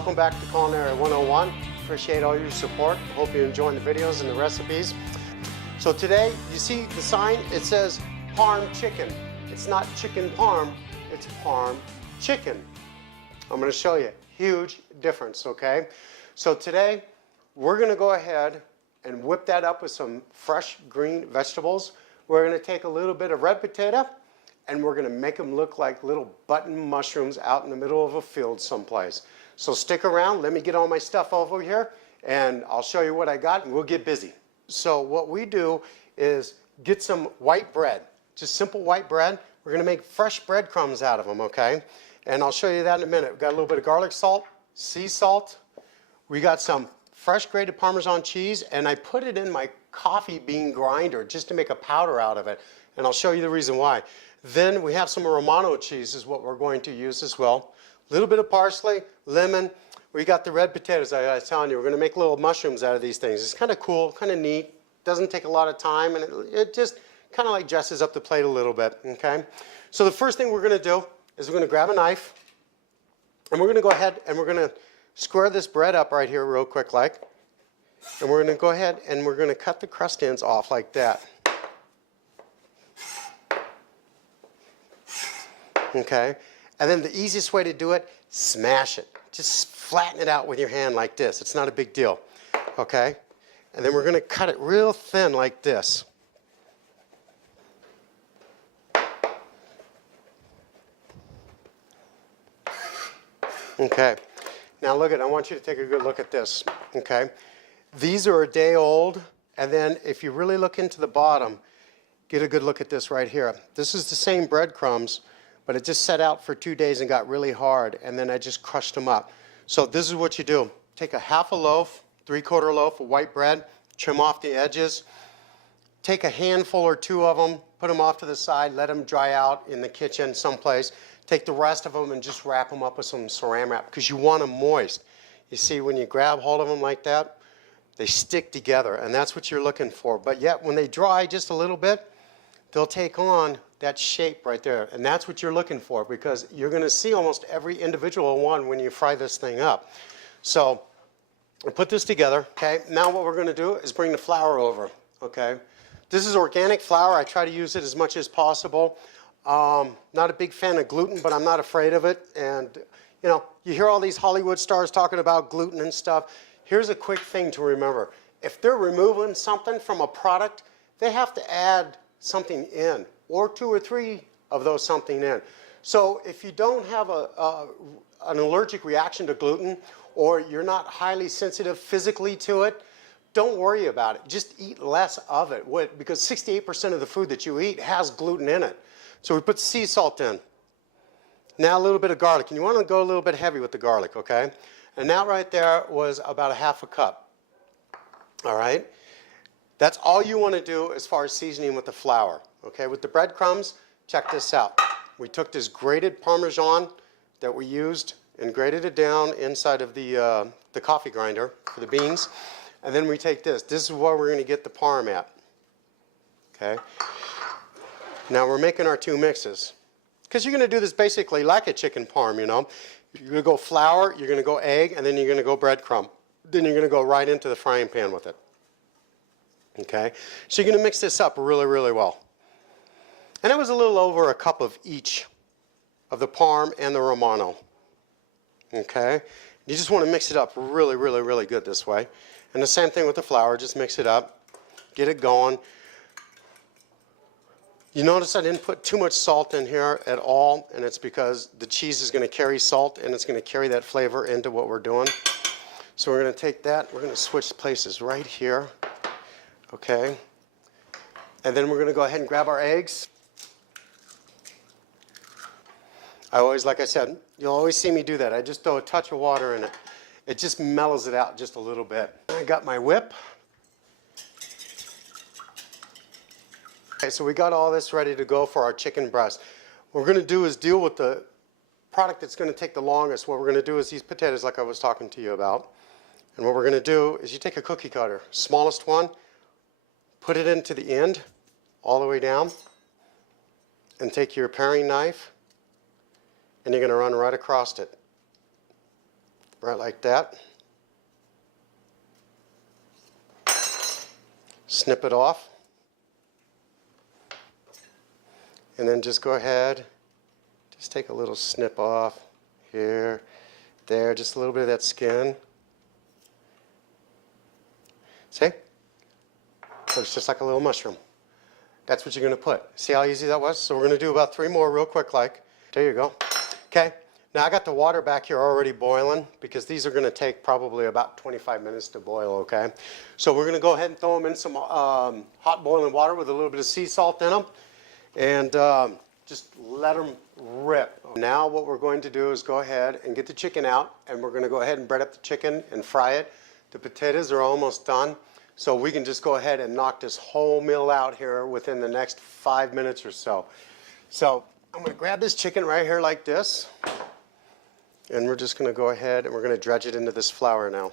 Welcome back to Culinary 101. Appreciate all your support. Hope you're enjoying the videos and the recipes. So today, you see the sign? It says Parm Chicken. It's not chicken parm, it's Parm Chicken. I'm going to show you. Huge difference, okay? So today, we're going to go ahead and whip that up with some fresh green vegetables. We're going to take a little bit of red potato and we're going to make them look like little button mushrooms out in the middle of a field someplace. So stick around, let me get all my stuff over here and I'll show you what I got and we'll get busy. So what we do is get some white bread, just simple white bread. We're going to make fresh breadcrumbs out of them, okay? And I'll show you that in a minute. We've got a little bit of garlic salt, sea salt. We got some fresh grated Parmesan cheese, and I put it in my coffee bean grinder just to make a powder out of it. And I'll show you the reason why. Then we have some Romano cheese is what we're going to use as well. A little bit of parsley, lemon. We got the red potatoes I was telling you. We're going to make little mushrooms out of these things. It's kind of cool, kind of neat. Doesn't take a lot of time, and it just kind of like dresses up the plate a little bit, okay? So the first thing we're going to do is we're going to grab a knife, and we're going to go ahead and we're going to square this bread up right here real quick like. And we're going to go ahead and we're going to cut the crust ends off like that. Okay? And then the easiest way to do it, smash it. Just flatten it out with your hand like this. It's not a big deal. Okay? And then we're going to cut it real thin like this. Okay. Now look at, I want you to take a good look at this, okay? These are a day old, and then if you really look into the bottom, get a good look at this right here. This is the same breadcrumbs, but it just set out for 2 days and got really hard, and then I just crushed them up. So this is what you do. Take a half a loaf, 3/4 loaf of white bread, trim off the edges, take a handful or two of them, put them off to the side, let them dry out in the kitchen someplace. Take the rest of them and just wrap them up with some saran wrap because you want them moist. You see, when you grab hold of them like that, they stick together, and that's what you're looking for. But yet, when they dry just a little bit, they'll take on that shape right there, and that's what you're looking for because you're going to see almost every individual one when you fry this thing up. So, we'll put this together, okay? Now what we're going to do is bring the flour over, okay? This is organic flour. I try to use it as much as possible. Not a big fan of gluten, but I'm not afraid of it. And, you know, you hear all these Hollywood stars talking about gluten and stuff. Here's a quick thing to remember. If they're removing something from a product, they have to add something in, or 2 or 3 of those something in. So if you don't have an allergic reaction to gluten, or you're not highly sensitive physically to it, don't worry about it. Just eat less of it, because 68% of the food that you eat has gluten in it. So we put sea salt in. Now a little bit of garlic. And you want to go a little bit heavy with the garlic, okay? And that right there was about a half a cup. All right? That's all you want to do as far as seasoning with the flour. Okay? With the breadcrumbs, check this out. We took this grated Parmesan that we used and grated it down inside of the coffee grinder for the beans. And then we take this. This is where we're going to get the parm at. Okay? Now we're making our 2 mixes. Because you're going to do this basically like a chicken parm, you know. You're going to go flour, you're going to go egg, and then you're going to go breadcrumb. Then you're going to go right into the frying pan with it. Okay? So you're going to mix this up really, really well. And it was a little over a cup of each of the parm and the Romano. Okay? You just want to mix it up really, really, really good this way. And the same thing with the flour. Just mix it up. Get it going. You notice I didn't put too much salt in here at all, and it's because the cheese is going to carry salt, and it's going to carry that flavor into what we're doing. So we're going to take that. We're going to switch places right here. Okay? And then we're going to go ahead and grab our eggs. I always, like I said, you'll always see me do that. I just throw a touch of water in it. It just mellows it out just a little bit. I got my whip. Okay, so we got all this ready to go for our chicken breast. What we're going to do is deal with the product that's going to take the longest. What we're going to do is these potatoes like I was talking to you about. And what we're going to do is you take a cookie cutter, smallest one, put it into the end, all the way down, and take your paring knife, and you're going to run right across it. right like that. Snip it off. And then just go ahead, just take a little snip off here, there, just a little bit of that skin. See? Looks just like a little mushroom. That's what you're going to put. See how easy that was? So we're going to do about 3 more real quick like. There you go. Okay. Now I got the water back here already boiling because these are going to take probably about 25 minutes to boil, okay? So we're going to go ahead and throw them in some hot boiling water with a little bit of sea salt in them and just let them rip. Now what we're going to do is go ahead and get the chicken out, and we're going to go ahead and bread up the chicken and fry it. The potatoes are almost done. So we can just go ahead and knock this whole meal out here within the next 5 minutes or so. So I'm going to grab this chicken right here like this. And we're just going to go ahead and we're going to dredge it into this flour now.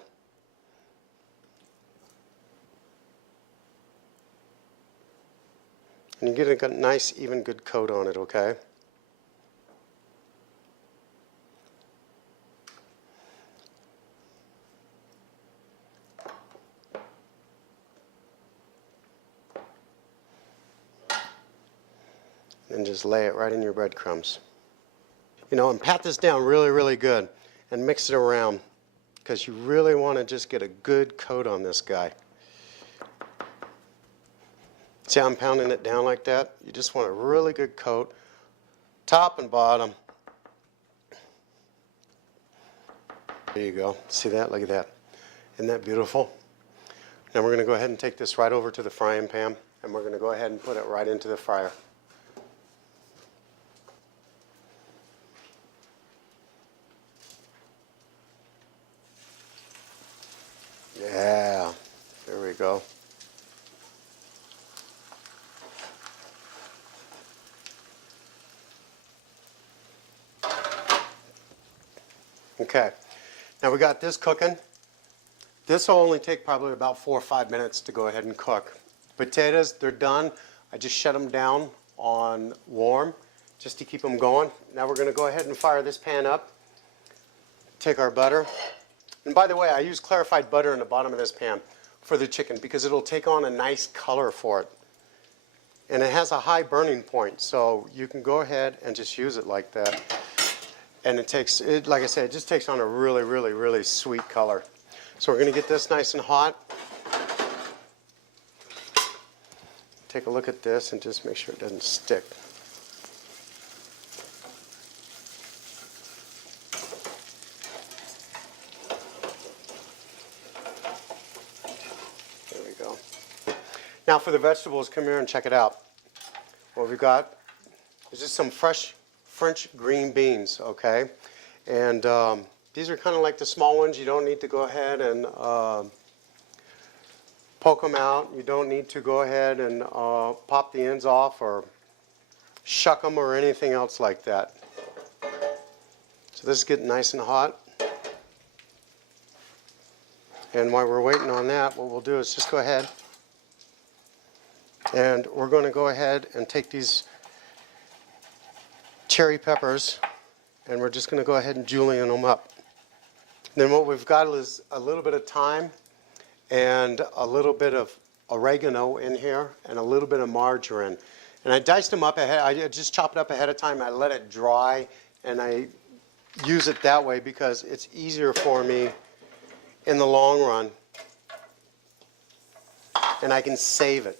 And you get a nice, even, good coat on it, okay? And just lay it right in your breadcrumbs. You know, and pat this down really, really good and mix it around because you really want to just get a good coat on this guy. See how I'm pounding it down like that? You just want a really good coat, top and bottom. There you go. See that? Look at that. Isn't that beautiful? Now we're going to go ahead and take this right over to the frying pan, and we're going to go ahead and put it right into the fryer. Yeah, there we go. Okay, now we got this cooking. This will only take probably about 4 or 5 minutes to go ahead and cook. Potatoes, they're done. I just shut them down on warm just to keep them going. Now we're going to go ahead and fire this pan up. Take our butter. And by the way, I use clarified butter in the bottom of this pan for the chicken because it'll take on a nice color for it. And it has a high burning point, so you can go ahead and just use it like that. And it takes, like I said, it just takes on a really, really, really sweet color. So we're going to get this nice and hot. Take a look at this and just make sure it doesn't stick. There we go. Now for the vegetables, come here and check it out. What we've got is just some fresh French green beans, okay? And these are kind of like the small ones. You don't need to go ahead and poke them out. You don't need to go ahead and pop the ends off or shuck them or anything else like that. So this is getting nice and hot. And while we're waiting on that, what we'll do is just go ahead and we're going to go ahead and take these cherry peppers and we're just going to go ahead and julienne them up. Then what we've got is a little bit of thyme and a little bit of oregano in here and a little bit of margarine. And I diced them up ahead. I just chop it up ahead of time. I let it dry and I use it that way because it's easier for me in the long run and I can save it.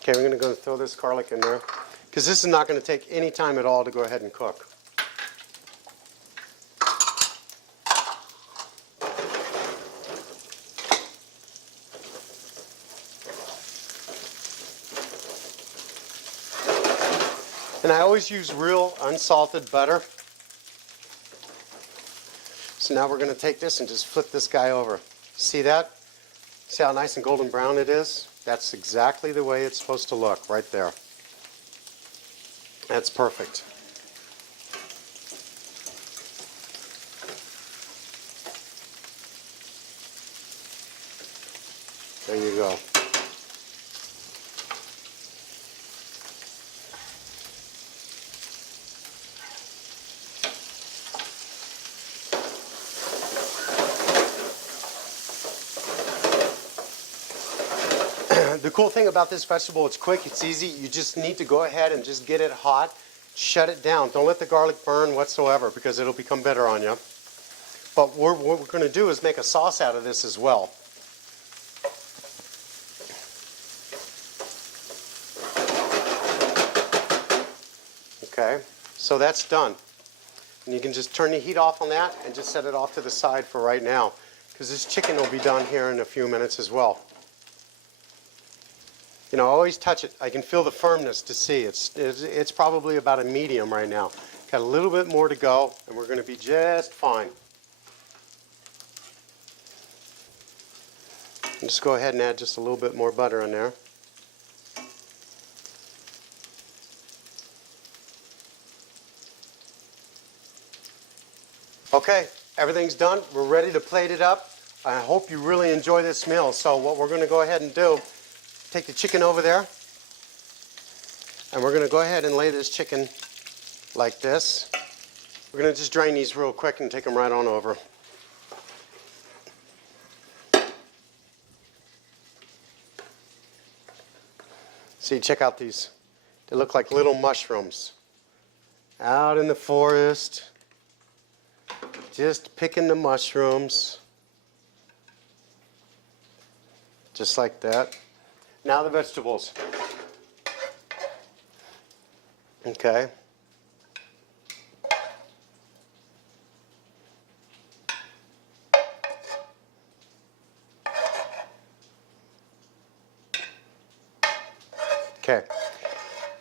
Okay, we're going to go throw this garlic in there because this is not going to take any time at all to go ahead and cook. And I always use real unsalted butter. So now we're going to take this and just flip this guy over. See that? See how nice and golden brown it is? That's exactly the way it's supposed to look, right there. That's perfect. There you go. The cool thing about this vegetable, it's quick, it's easy. You just need to go ahead and just get it hot. Shut it down. Don't let the garlic burn whatsoever because it'll become bitter on you. But what we're going to do is make a sauce out of this as well. Okay, so that's done. And you can just turn the heat off on that and just set it off to the side for right now, because this chicken will be done here in a few minutes as well. You know, always touch it. I can feel the firmness to see. It's probably about a medium right now. Got a little bit more to go, and we're going to be just fine. And just go ahead and add just a little bit more butter in there. Okay, everything's done. We're ready to plate it up. I hope you really enjoy this meal. So what we're going to go ahead and do, take the chicken over there, and we're going to go ahead and lay this chicken like this. We're going to just drain these real quick and take them right on over. See, check out these. They look like little mushrooms. Out in the forest, just picking the mushrooms. Just like that. Now the vegetables. Okay. Okay.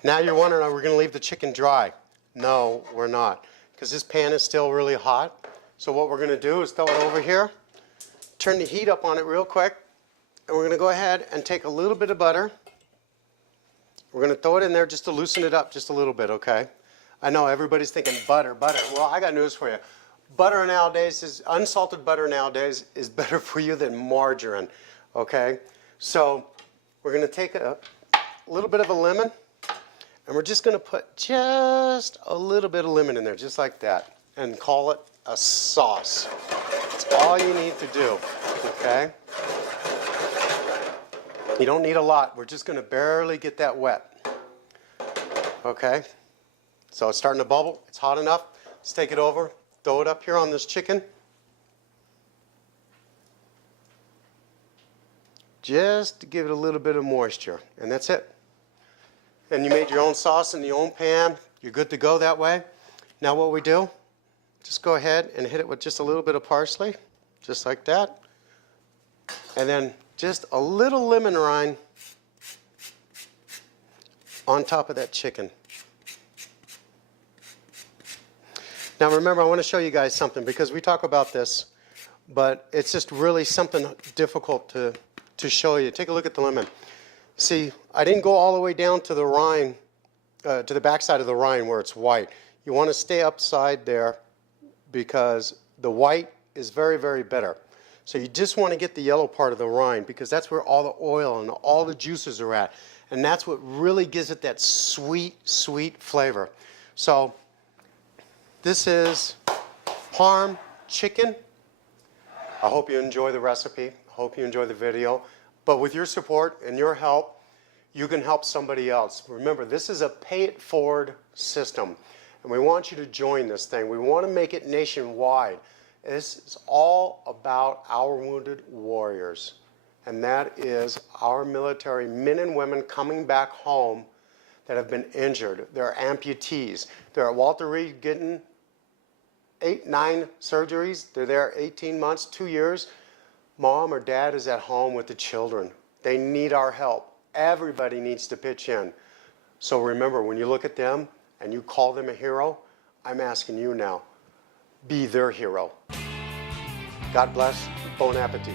Now you're wondering, are we going to leave the chicken dry? No, we're not, because this pan is still really hot. So what we're going to do is throw it over here, turn the heat up on it real quick, and we're going to go ahead and take a little bit of butter. We're going to throw it in there just to loosen it up just a little bit, okay? I know everybody's thinking butter, butter. Well, I got news for you. Butter nowadays unsalted butter nowadays is better for you than margarine, okay? So we're going to take a little bit of a lemon, and we're just going to put just a little bit of lemon in there, just like that, and call it a sauce. That's all you need to do, okay? You don't need a lot. We're just going to barely get that wet, okay? So it's starting to bubble. It's hot enough. Let's take it over, throw it up here on this chicken. Just to give it a little bit of moisture, and that's it. And you made your own sauce in your own pan. You're good to go that way. Now what we do, just go ahead and hit it with just a little bit of parsley, just like that. And then just a little lemon rind on top of that chicken. Now remember, I want to show you guys something, because we talk about this, but it's just really something difficult to show you. Take a look at the lemon. See, I didn't go all the way down to the rind, to the backside of the rind where it's white. You want to stay upside there, because the white is very, very bitter. So you just want to get the yellow part of the rind, because that's where all the oil and all the juices are at. And that's what really gives it that sweet, sweet flavor. So this is Parm chicken. I hope you enjoy the recipe. I hope you enjoy the video. But with your support and your help, you can help somebody else. Remember, this is a pay-it-forward system, and we want you to join this thing. We want to make it nationwide. This is all about our wounded warriors, and that is our military men and women coming back home that have been injured. They're amputees. They're at Walter Reed getting 8, 9 surgeries. They're there 18 months, 2 years. Mom or dad is at home with the children. They need our help. Everybody needs to pitch in. So remember, when you look at them and you call them a hero, I'm asking you now, be their hero. God bless. Bon appetit.